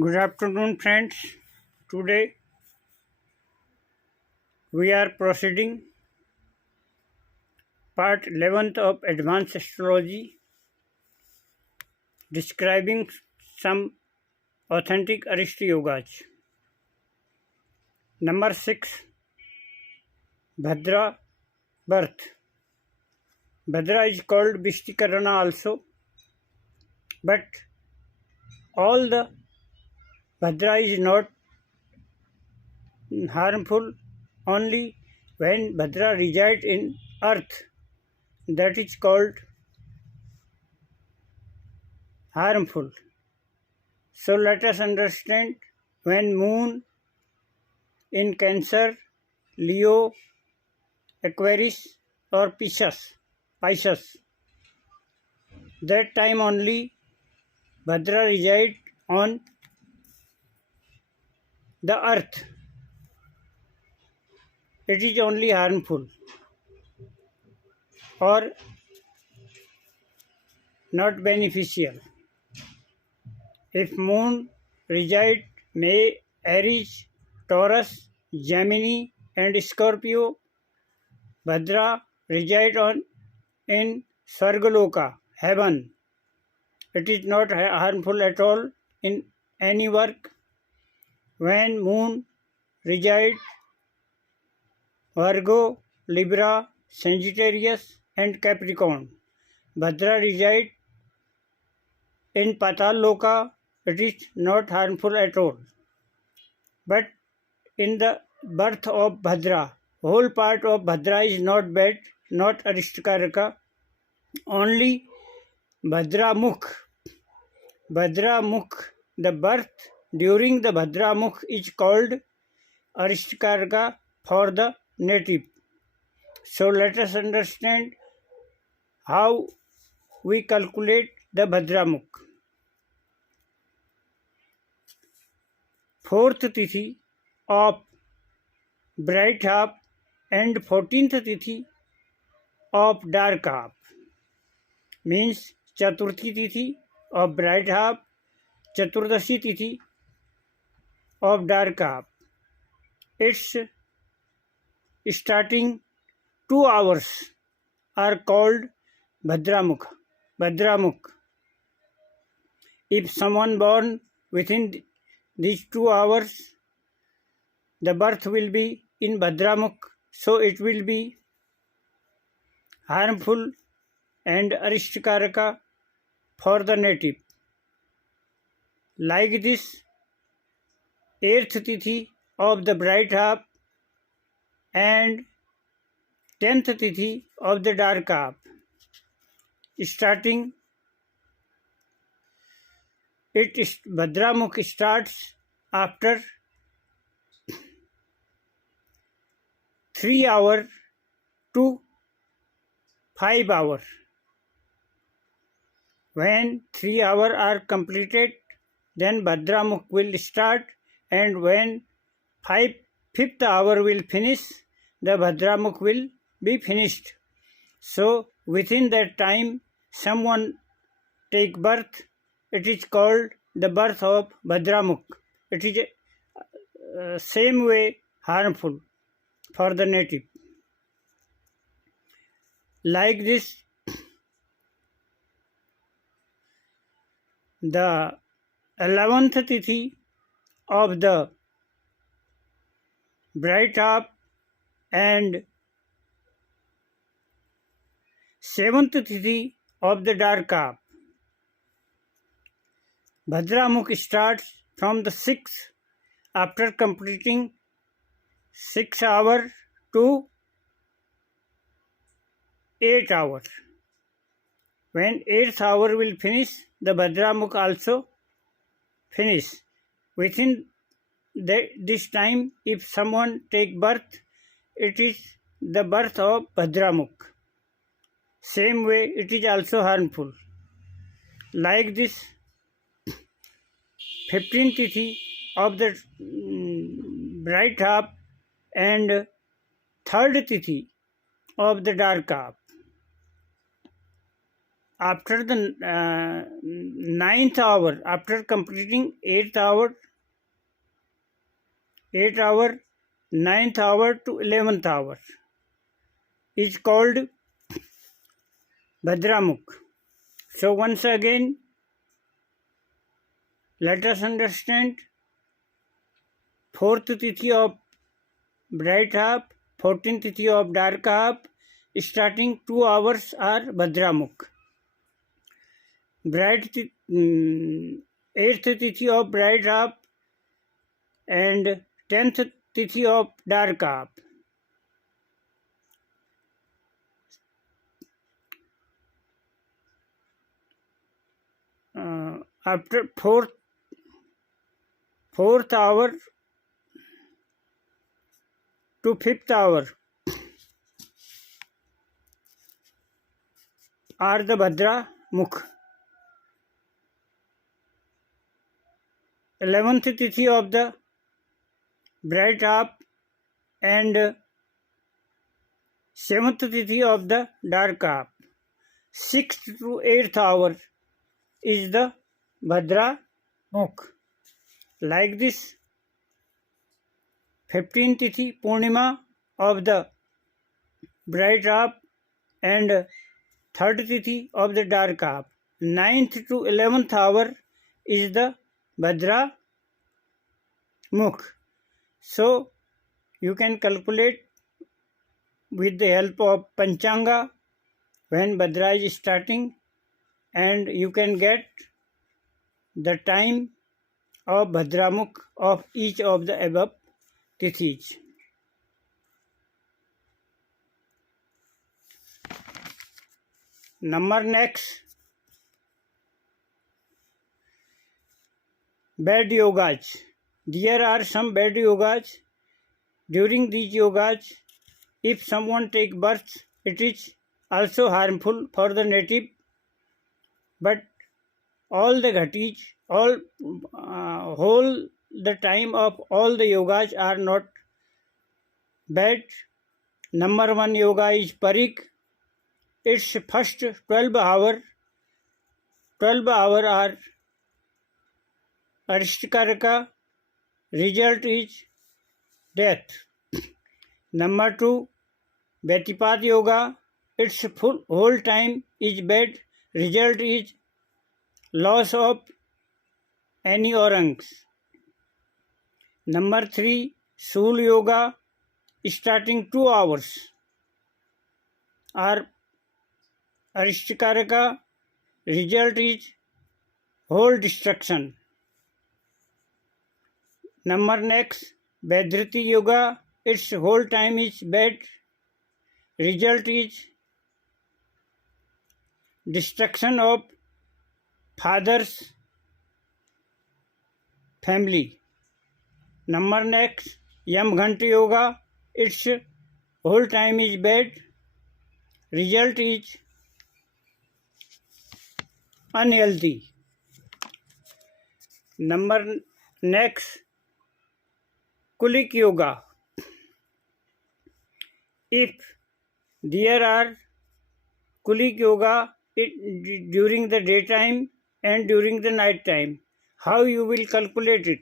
Good afternoon, friends. Today we are proceeding part 11th of Advanced Astrology, describing some authentic Arishta Yogas. Number 6, Bhadra birth. Bhadra is called Vishtikarana also, but all the Bhadra is not harmful only when Bhadra resides in earth. That is called harmful. So let us understand when moon in Cancer, Leo, Aquarius or Pisces, that time only Bhadra reside on the earth. It is only harmful or not beneficial. If moon reside May, Aries, Taurus, Gemini and Scorpio, Bhadra reside on in Swargaloka, heaven. It is not harmful at all in any work. When moon reside Virgo, Libra, Sagittarius and Capricorn, Bhadra reside in Patal Loka, it is not harmful at all. But in the birth of Bhadra, whole part of Bhadra is not bad, not Arishtakaraka, only Bhadramukh. Bhadramukh, the birth during the Bhadramukh is called Arishtakaraka for the native. So let us understand how we calculate the Bhadramukh. Fourth Tithi of bright half and 14th Tithi of dark half means Chaturthi Tithi of bright half, Chaturdashi Tithi of dark half. Its starting 2 hours are called Bhadramukh. If someone born within these 2 hours, the birth will be in Bhadramukh, so it will be harmful and Arishtakaraka for the native. Like this, 8th Tithi of the bright half and 10th Tithi of the dark half. Starting, Bhadramukh starts after 3 hours to 5 hours. When 3 hours are completed, then Bhadramukh will start, and when 5th hour will finish, the Bhadramukh will be finished. So within that time, someone take birth, it is called the birth of Bhadramukh. It is same way harmful for the native. Like this, the 11th Tithi of the bright half and 7th Tithi of the dark half. Bhadramukh starts from the 6th after completing 6 hours to 8 hours. When 8th hour will finish, the Bhadramukh also finish. Within this time, if someone take birth, it is the birth of Bhadramukh. Same way, it is also harmful. Like this, 15th Tithi of the bright half and 3rd Tithi of the dark half after the ninth hour, after completing 8 hour, 9th hour to 11th hour is called Bhadramukh. So once again, let us understand 4th Tithi of bright half, 14th Tithi of dark half, starting 2 hours are Bhadramukh. 8th Tithi of bright half and 10th Tithi of dark half. After 4th hour to 5th hour are the Bhadramukh. 11th Tithi of the bright half and 7th Tithi of the dark half. 6th to 8th hour is the Bhadramukh. Like this, 15th Tithi Purnima of the bright half and 3rd Tithi of the dark half. 9th to 11th hour is the Bhadramukh. So you can calculate with the help of Panchanga when Bhadra is starting, and you can get the time of Bhadramukh of each of the above Tithis. Number next, bad yogas. There are some bad yogas. During these yogas, if someone take birth, it is also harmful for the native. But all the ghatis, whole the time of all the yogas are not bad. Number 1 yoga is Parik. Its first 12 hour are Arishtakaraka. Result is death. Number 2, Vyatipat yoga. Its whole time is bad. Result is loss of any organs. Number 3, Sul yoga. Starting 2 hours are Arishtakaraka. Result is whole destruction. Number next, Vedriti yoga. Its whole time is bad. Result is destruction of father's family. Number next, Yamghanti yoga. Its whole time is bad. Result is unhealthy. Number next, Kulik yoga. If there are Kulik yoga during the daytime and during the night time, how you will calculate it?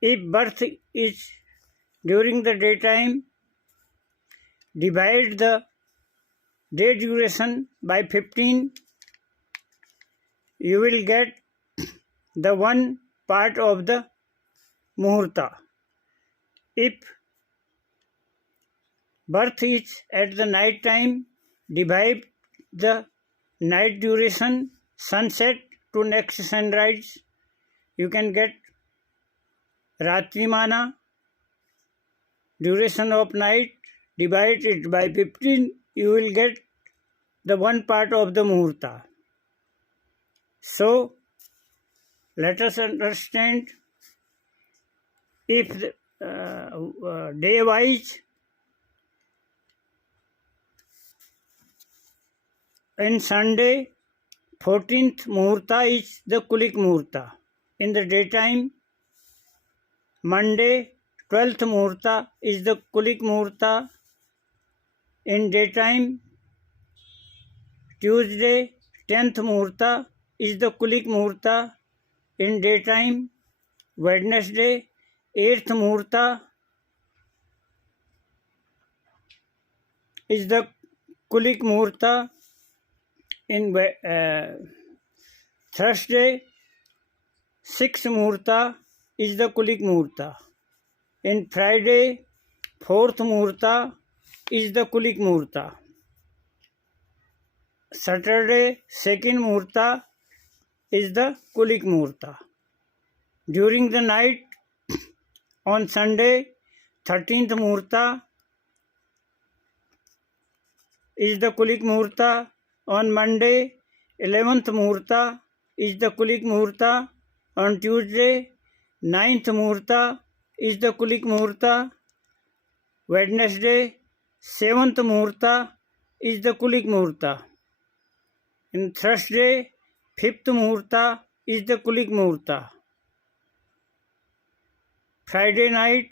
If birth is during the daytime, divide the day duration by 15, you will get the one part of the Muhurta. If birth is at the night time, divide the night duration, sunset to next sunrise, you can get Ratrimana, duration of night, divide it by 15, you will get the one part of the Muhurta. So, let us understand, if day-wise, in Sunday, 14th Muhurta is the Kulik Muhurta. In the daytime, Monday, 12th Muhurta is the Kulik Muhurta. In daytime, Tuesday, 10th Muhurta is the Kulik Muhurta in daytime. Wednesday, 8th Muhurta is the Kulik Muhurta in Thursday, 6th Muhurta is the Kulik Muhurta. In Friday, 4th Muhurta is the Kulik Muhurta. Saturday, 2nd Muhurta is the Kulik Muhurta. During the night on Sunday, 13th Muhurta is the Kulik Muhurta. On Monday, 11th Muhurta is the Kulik Muhurta. On Tuesday, 9th Muhurta is the Kulik Muhurta. Wednesday, 7th Muhurta is the Kulik Muhurta. In Thursday, 5th Muhurta is the Kulik Muhurta. Friday night,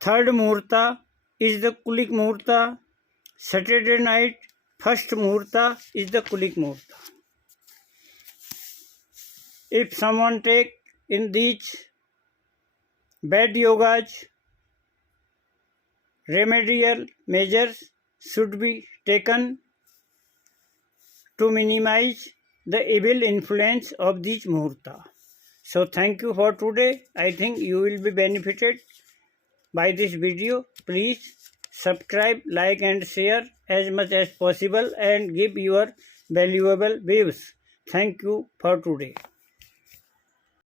3rd Muhurta is the Kulik Muhurta. Saturday night, 1st Muhurta is the Kulik Muhurta. If someone take in these bad yogas, remedial measures should be taken to minimize the evil influence of these Muhurta. So thank you for today. I think you will be benefited by this video. Please subscribe, like and share as much as possible and give your valuable views. Thank you for today.